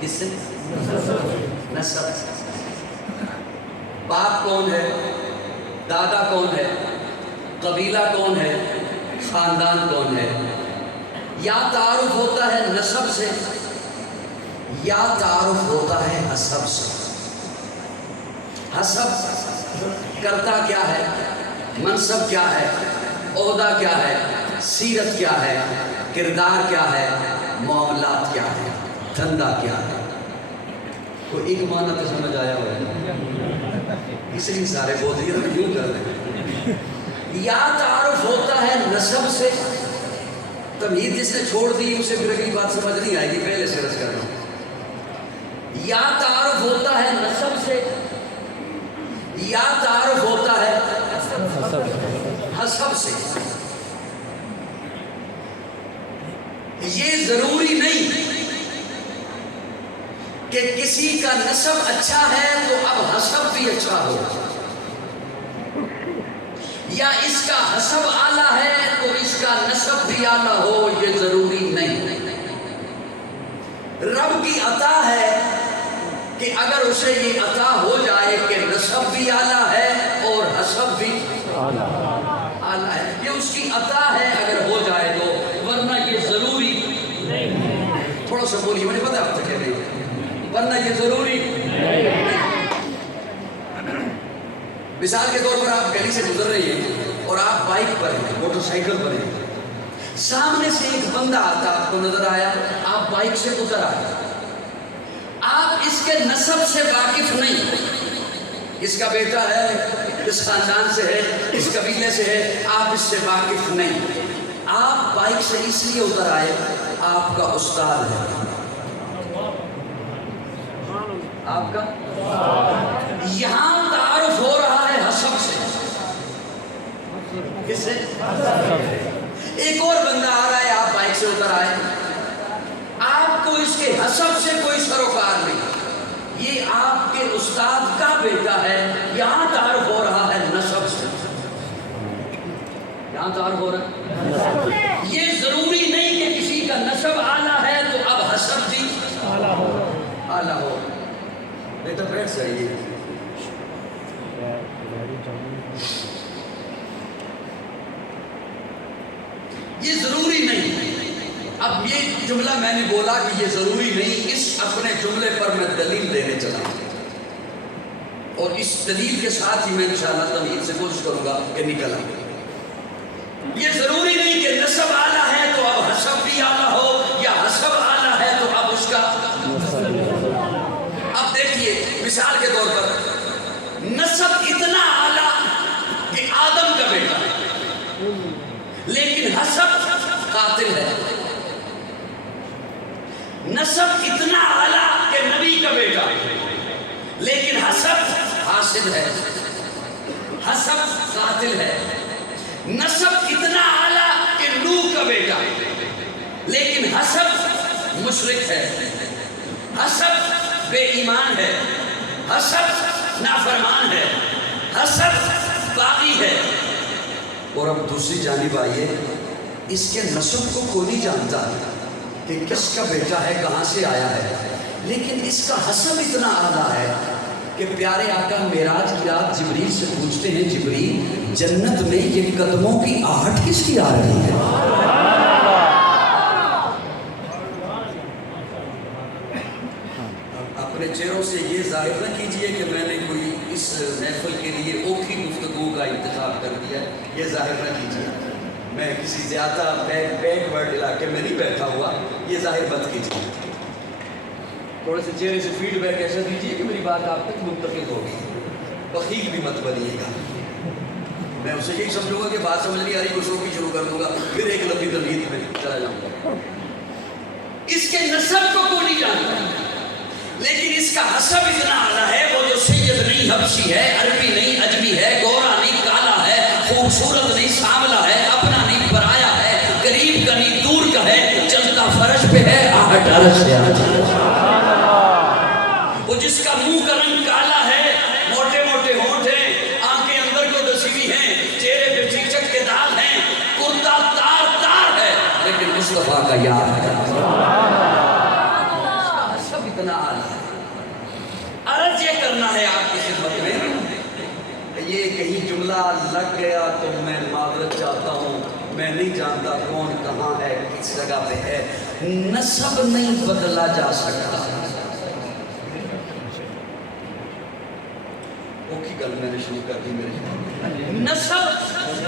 کس سے؟ نسب. باپ کون ہے، دادا کون ہے، قبیلہ کون ہے، خاندان کون ہے. یا تعارف ہوتا ہے نسب سے یا تعارف ہوتا ہے حسب سے. حسب کرتا کیا ہے، منصب کیا ہے، عہدہ کیا ہے، سیرت کیا ہے، کردار کیا ہے، معاملات کیا ہے، دھندا کیا ہے. کوئی ایک معنی تو سمجھ آیا ہوا، اس لیے سارے بول دیے تو یوں کر دیں. یا تعارف ہوتا ہے نسب سے، تمہید جس نے چھوڑ دی اسے پھر اگلی بات سمجھ نہیں آئے گی، پہلے سے رس کر رہا ہوں. یا تعارف ہوتا ہے نسب سے یا تعارف ہوتا ہے حسب سے. یہ ضروری نہیں کہ کسی کا نسب اچھا ہے تو اب حسب بھی اچھا ہو، یا اس کا حسب اعلیٰ ہے تو اس کا نسب بھی اعلیٰ ہو. یہ ضروری نہیں. رب کی عطا ہے کہ اگر اسے یہ عطا ہو جائے کہ نسب بھی اعلیٰ ہے اور حسب بھی اعلیٰ ہے، یہ اس کی عطا ہے اگر ہو جائے تو، ورنہ یہ ضروری نہیں. تھوڑا سا بولیے، مجھے پتا آپ کہہ رہے ہیں، ورنہ یہ ضروری نہیں. مثال کے طور پر آپ گلی سے گزر رہی ہیں اور آپ بائک پر ہیں، موٹر سائیکل پر ہیں، سامنے سے ایک بندہ آتا آپ کو نظر آیا، آپ بائک سے اتر آئے. آپ اس کے نسب سے واقف نہیں، اس کا بیٹا ہے، اس خاندان سے ہے، اس قبیلے سے ہے، آپ اس سے واقف نہیں. آپ بائک سے اس لیے اتر آئے، آپ کا استاد ہے، آپ کا یہاں تعارف ہو رہا ہے حسب سے. کس سے؟ ایک اور بندہ آ رہا ہے، آپ بائک سے اتر آئے، آپ کو اس کے حسب سے کوئی سروکار نہیں، یہ آپ کے استاد کا بیٹا ہے. یہاں تعارف ہو رہا ہے نسب سے، یہاں تعارف ہو رہا ہے. یہ ضروری نہیں کہ کسی کا نسب اعلیٰ ہے تو اب حسب بھی اعلیٰ ہو. بیٹا بیٹھ جائیے. یہ ضروری نہیں. اب یہ جملہ میں نے بولا کہ یہ ضروری نہیں، اس اپنے جملے پر میں دلیل دینے چلا اور اس دلیل کے ساتھ ہی میں انشاءاللہ تمہید سے کوشش کروں گا کہ نکل آئے. یہ ضروری نہیں کہ نسب اعلیٰ ہے تو اب حسب بھی اعلیٰ ہو، یا حسب اعلیٰ ہے تو اب اس کا. اب دیکھیے مثال کے طور پر نسب اتنا اعلیٰ کہ آدم کا بیٹا ہے، لیکن حسب قاتل ہے. نسب اتنا اعلیٰ کہ نبی کا بیٹا ہے، لیکن حسب حاسد ہے، حسب قاتل ہے. نسب اتنا اعلیٰ کہ نوح کا بیٹا ہے، لیکن حسب مشرک ہے، حسب بے ایمان ہے، حسب نافرمان ہے، حسب باغی ہے. اور اب دوسری جانب آئیے، اس کے نسب کو کوئی نہیں جانتا کہ کس کا بیٹا ہے، کہاں سے آیا ہے، لیکن اس کا حسب اتنا اعلیٰ ہے کہ پیارے آقا معراج کی رات جبریل سے پوچھتے ہیں، جبریل جنت میں یہ قدموں کی آہٹ کس کی آ رہی ہے؟ اپنے چہروں سے یہ ظاہر نہ کیجئے کہ میں نے کوئی اس محفل کے لیے اوکھی گفتگو کا انتخاب کر دیا، یہ ظاہر نہ کیجئے. میں کسی زیادہ بیک ورڈ علاقے میں نہیں بیٹھا ہوا، یہ ظاہر مت کیجئے. تھوڑے سے چہرے سے فیڈ بیک ایسا دیجئے کہ میری بات آپ تک منتقل ہوگی. بخیل بھی مت بنیے گا. میں اسے یہی سمجھوں گا کہ بات سمجھ نہیں آ رہی، گسوں کی شروع کر دوں گا، پھر ایک لمبی تمہید میں چلا جاؤں گا. اس کے نسب کو کوئی نہیں جانتا، لیکن اس کا حسب اتنا اعلیٰ ہے. وہ جو سید نہیں حبشی ہے، عربی نہیں عجمی ہے، گورا نہیں کالا ہے، خوبصورت نہیں سانولا ہے، اپنا نہیں پرایا ہے، قریب کا نہیں دور کا ہے، چلتا فرش پہ ہے، آہٹ عرش ہے. وہ جس کا منہ کا رنگ کالا ہے، موٹے موٹے ہونٹ ہیں، آنکھیں اندر کو دسی ہوئی ہیں، چہرے پہ چکچک کے داغ ہیں، کرتا تار تار ہے، لیکن مصطفیٰ کا یار ہے. اتنا اعلیٰ ہے. عرض یہ کرنا ہے آپ کی خدمت میں، یہ کہیں جملہ لگ گیا تو میں معذرت چاہتا ہوں، میں نہیں جانتا کون کہاں ہے، کس جگہ پہ ہے. نسب نہیں بدلا جا سکتا. اوکھی گل میں نے شروع کر دی. میرے نسب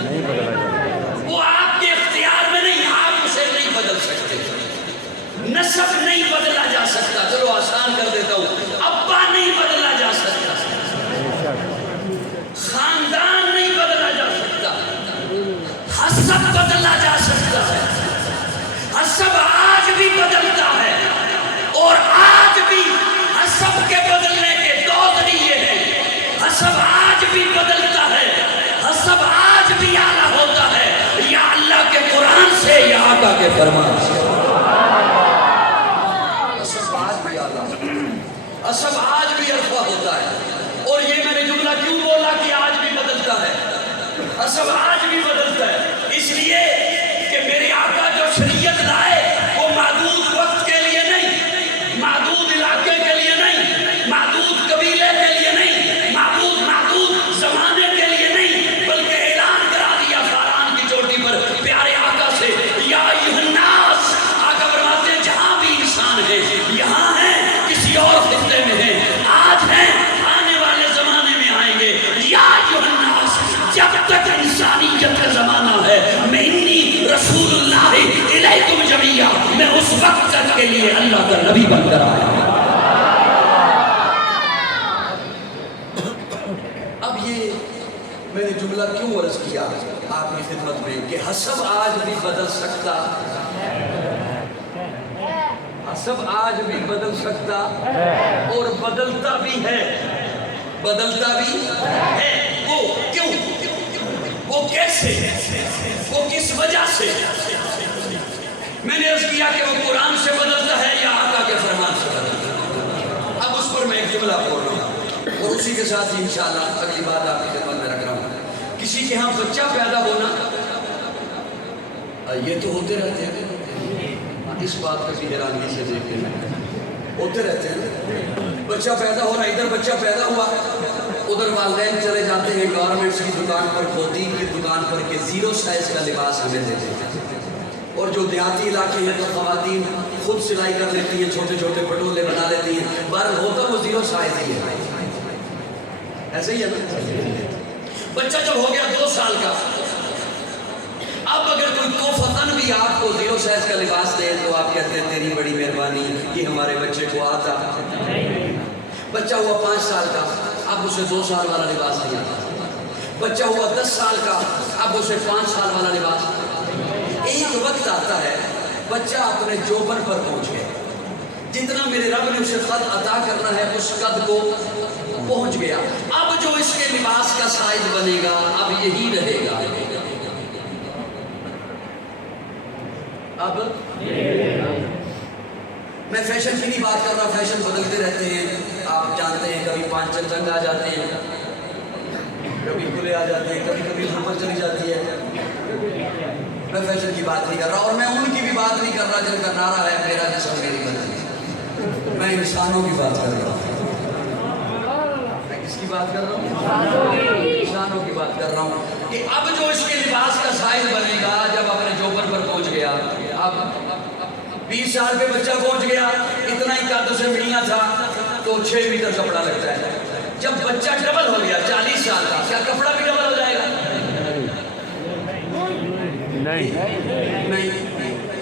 نہیں بدلا جائے. وہ آپ کے اختیار میں نہیں، آپ اسے نہیں بدل سکتے. نسب نہیں بدلا جا سکتا. چلو آسان کر دیتا ہوں، ابا نہیں بدلا جا سکتا، خاندان نہیں بدلا جا سکتا، حسب بدلا جا سکتا ہے. حسب آج بھی بدلتا ہے، اور آج بھی حسب کے بدلنے کے دو ذریعے ہیں. حسب آج بھی بدلتا ہے، حسب آج بھی اعلیٰ ہوتا ہے، یا اللہ کے قرآن سے یا آقا کے فرمان سے. حسب آج بھی اعلیٰ، حسب آج بھی ارفع ہوتا ہے. اور یہ میں نے جملہ کیوں بولا کہ آج بھی بدلتا ہے؟ حسب آج بھی بدلتا ہے اس لیے کہ میرے آقا جو شریعت لائے وہ محدود وقت کے لیے نہیں، محدود علاقے کے لیے نہیں، محدود قبیلے کے لیے نہیں، محدود زمانے کے لیے نہیں، بلکہ اعلان کرا دیا فاران کی چوٹی پر پیارے آقا سے، یا ایھا الناس. آقا فرماتے ہیں جہاں بھی انسان ہے، یہاں ہیں، کسی اور خطے میں ہیں، آج ہیں، آنے والے زمانے میں آئیں گے. یا ایھا الناس، جب تک انسانیت کا زمانہ ہے، میں انی رسول اللہ الیکم جمیعا، میں اس وقت تک کے لیے اللہ کا نبی بن کر آیا ہوں. اب یہ میں نے جملہ کیوں عرض کیا آپ کی خدمت میں کہ حسب آج بھی بدل سکتا، حسب آج بھی بدل سکتا اور بدلتا بھی ہے، بدلتا بھی ہے. وہ کیوں، وہ کیسے، وہ کس وجہ سے؟ میں نے عرض کیا کہ وہ قرآن سے بدلتا ہے یا آقا کے فرمان سے بدلتا ہے. اب اس پر میں ایک جملہ بول رہا ہوں اور اسی کے ساتھ ہی انشاءاللہ اگلی بات آپ کی خدمت میں رکھ رہا ہوں. کسی کے ہاں بچہ پیدا ہونا، یہ تو ہوتے رہتے ہیں، اس بات کا بھی حیرانگی سے دیکھتے ہیں، ہوتے رہتے ہیں. بچہ پیدا ہو رہا، ادھر بچہ پیدا ہوا، ادھر والدین چلے جاتے ہیں گارمنٹس کی دکان پر، کھوتی کی دکان پر کہ 0 سائز کا لباس ہمیں دے دیں. اور جو دیہاتی علاقے ہیں تو خواتین خود سلائی کر لیتی ہیں، چھوٹے چھوٹے پٹولے بنا لیتی ہیں. بہرحال ہوتا وہ 0 سائز ہی ہے. ایسے ہی ہے نا. بچہ جب ہو گیا 2 سال کا، اب اگر کوئی توفتاً بھی آپ کو 0 سائز کا لباس دے تو آپ کہتے ہیں تیری بڑی مہربانی، یہ ہمارے بچے کو آتا. بچہ ہوا 5 سال کا، اب اسے 2 سال والا لباس نہیں آتا. بچہ ہوا 10 سال کا، اب اسے 5 سال والا لباس. ایک وقت آتا ہے بچہ اپنے جوبن پر پہنچ گیا، جتنا میرے رب نے اسے قد عطا کرنا ہے اس قد کو پہنچ گیا. اب جو اس کے لباس کا سائز بنے گا اب یہی رہے گا. اب میں فیشن کی نہیں بات کر رہا، فیشن بدلتے رہتے ہیں، آپ جانتے ہیں. کبھی 5 چنگ آ جاتے ہیں، کبھی کھلے آ جاتے ہیں، کبھی کبھی اوپر چلی جاتی ہے. میں فیشن کی بات نہیں کر رہا، اور میں ان کی بھی بات نہیں کر رہا جن کا نعرہ ہے میرا جسم میری مرضی. میں انسانوں کی بات کر رہا ہوں. میں کس کی بات کر رہا ہوں؟ انسانوں کی بات کر رہا ہوں کہ اب جو اس کے لباس کا سائز بنے گا جب اپنے جوبن پر پہنچ گیا. اب 20 سال پہ بچہ پہنچ گیا، اتنا ہی قد سے ملنا تھا تو 6 میٹر کپڑا لگتا ہے. جب بچہ ڈبل ہو گیا 40 سال کا، کیا کپڑا بھی ڈبل ہو جائے گا؟ نہیں،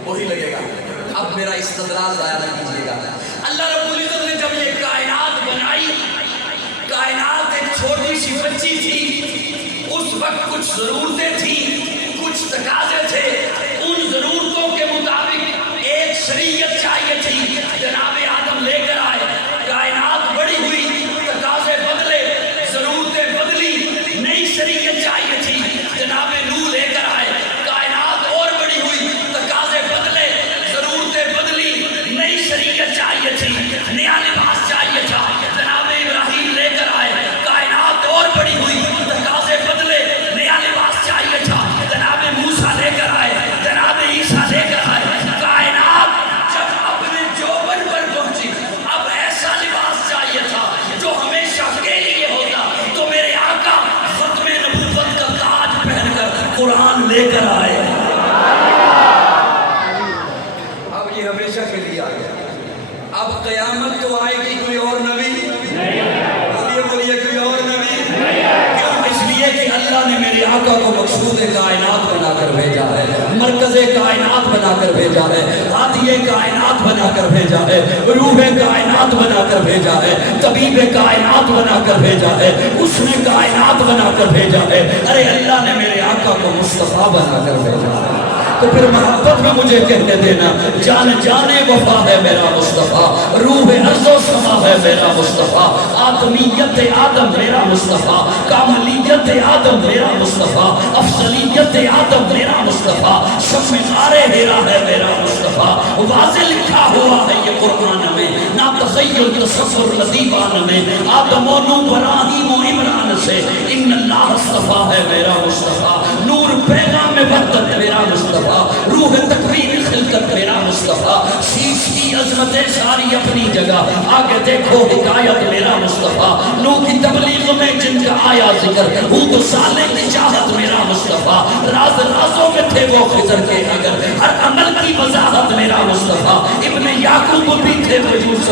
وہی لگے گا. اب میرا استدلال ضائع نہ کیجیے گا. اللہ رب العزت نے جب یہ کائنات بنائی، کائنات ایک چھوٹی سی بچی تھی، اس وقت کچھ ضرورتیں تھیں، کچھ تقاضے تھے. ان ضرورتوں کے مطابق ایک شریعت چاہیے تھی. جناب آدم لے کر آئے، کائنات بڑی ہوئی، تقاضے بدلے، ضرورتیں بدلی، نئی شریعت چاہیے تھی. جناب نوح لے کر آئے، کائنات اور بڑی ہوئی، تقاضے بدلے، ضرورتیں بدلی، نئی شریعت چاہیے تھی، نیا لباس چاہیے تھا. جناب ابراہیم لے کر آئے، کائنات اور بڑی ہوئی، تقاضے بدلے، نیا لباس چاہیے تھا. جناب موسیٰ لے کر آئے، جناب عیسیٰ لے کر آئے. کائنات جب اپنے جوبن پر پہنچی، اب نظر آئے. اب یہ ہمیشہ کے لیے آ گیا. اب قیامت تو آئے گی کوئی اور نبی بولیے کوئی اور نبی. کیوں؟ اس لیے کہ اللہ نے میرے آقا کو مقصود کائنات بنا کر بھیجا ہے, مرکز کائنات بنا کر بھیجا ہے, ہادی کائنات بنا کر بھیجا ہے, روح کائنات بنا کر بھیجا ہے, طبیب کائنات بنا کر بھیجا ہے, اس نے کائنات بنا کر بھیجا ہے. ارے اللہ نے میرے آقا کو مصطفیٰ بنا کر بھیجا ہے. تو پھر محبت میں مجھے کہنے دینا, جان جانے وفا ہے میرا مصطفیٰ, روح ارض و سما ہے میرا مصطفیٰ, آدمیت آدم میرا مصطفیٰ, کاملیت آدم میرا مصطفیٰ, افضلیت آدم میرا مصطفیٰ, شمار ہیرا ہے میرا مصطفیٰ. واضح لکھا ہوا ہے یہ قرآن میں, نہ تخیل تصور لطیفان میں, آدم و نوح ابراہیم و عمران سے ان اللہ اصطفیٰ ہے میرا مصطفیٰ. نور پیغام وحدت میرا مصطفیٰ, روح تکوین خلقت میرا مصطفیٰ. شیش کی عظمت ساری اپنی جگہ, آگے دیکھو حکایت میرا مصطفیٰ. نوح کی تبلیغ میں جن کا آیا ذکر, ہود صالح کی چاہت میرا مصطفیٰ. راز رازوں میں تھے وہ خضر کے اگر, ہر عمل کی وضاحت میرا مصطفیٰ. ابن یعقوب بھی تھے وہ یوسف